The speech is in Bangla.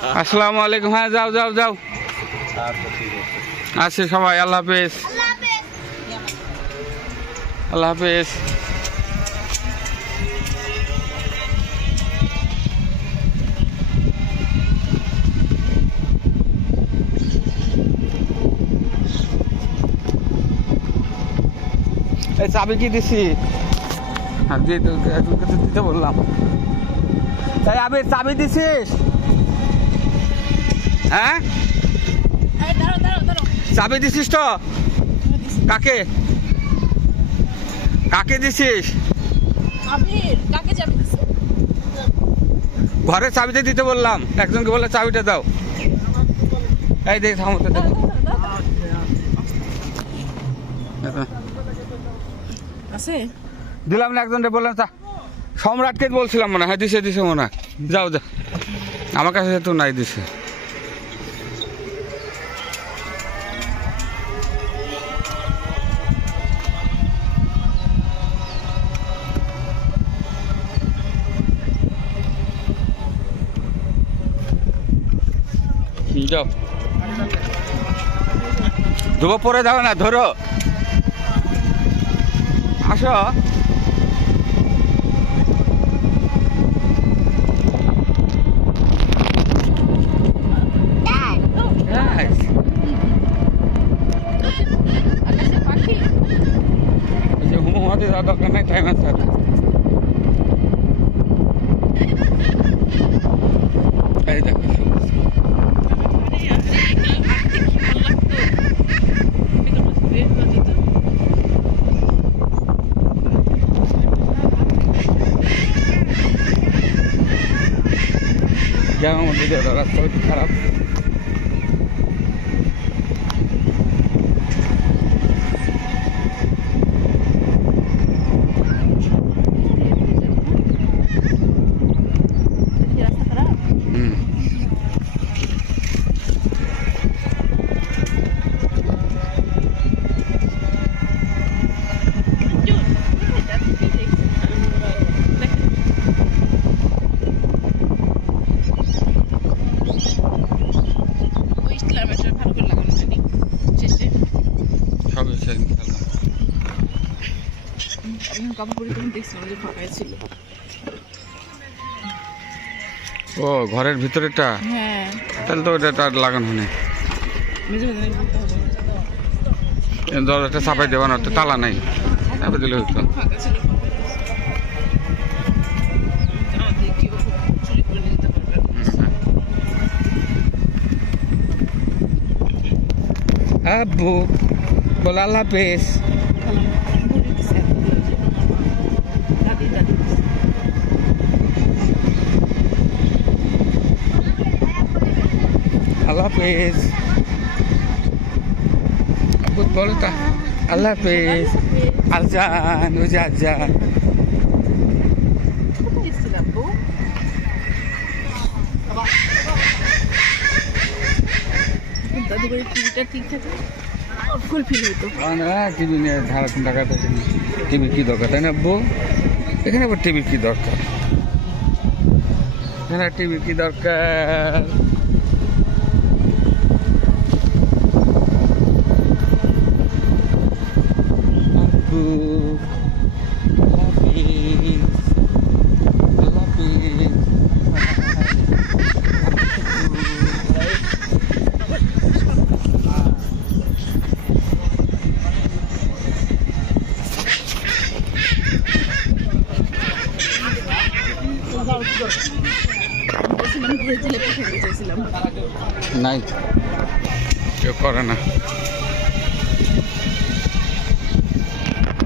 আসসালামু আলাইকুম। হ্যাঁ যাও যাও যাও। আচ্ছা সবাই আল্লাহ হাফেজ। আল্লাহ হাফেজ। এই চাবি কি দিছি? হ্যাঁ দিয়ে দিতে বললাম। তাই আবির চাবি দিছিস? হ্যাঁ চাবি দিছিস তো? কাকে কাকে দিছিস? ঘরে চাবিটা দিতে বললাম, একজনকে বলে চাবিটা দাও। এই দেখ থামতে দেখ। দিলাম না, একজনকে বললাম সম্রাটকে বলছিলাম মনে হয়। দিছে দিছে মনে হয়। যাও যা, আমার কাছে তো নাই দিছে। যাও ধুবো, পরে যাবে না, ধরো আসো। হুমুমাতে যাওয়ার দরকার নাই, টাইম আছে। এই দেখো গ্রামের মধ্যে রাস্তা খারাপ। ও ঘরের ভিতরেটা, তাহলে তো ওটা লাগানো নেই। দরজাটা চাপাই দেওয়া না, তালা নাই, চাপাই দিলে হইতো। আব্বু বল আল্লাহ হাফেজ। আল্লাহ হাফেজ। আব্বু বল তা আল্লাহ হাফেজ। আলজান ওই যে আলজান। টিভির কি দরকার, তাই না আব্বু? এখানে আবার টিভির কি দরকার? এখানে টিভির কি দরকার? নাই কেউ করে না।